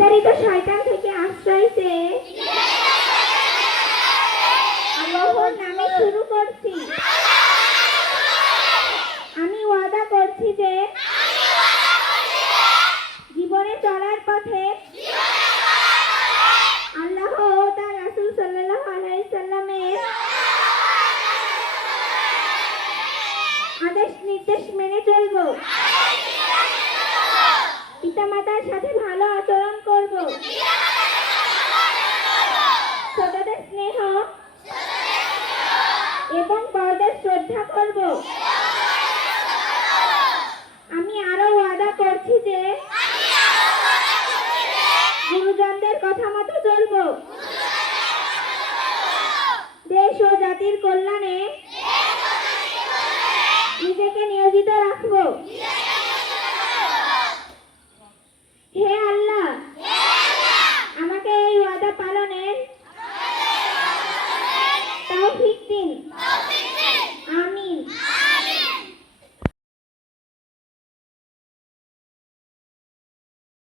বিতাড়িত শয়তান থেকে আশ্রয় চেয়ে আল্লাহর নামে শুরু করছি। আমি ওয়াদা করছি যে জীবনে চলার পথে আল্লাহ ও তার রাসূল সাল্লাল্লাহু আলাইহি সাল্লামের আদেশ নির্দেশ মেনে চলবো। পিতামাতার সাথে ভালো আচরণ শ্রদ্ধা করব। আমি আরও ওয়াদা করছি যে, গুরুজনদের কথা মতো চলব। দেশ ও জাতির কল্যাণে নিজেকে নিয়োজিত রাখব। হে আল্লাহ, আমাকে এই ওয়াদা পালনের তৌফিক দিন।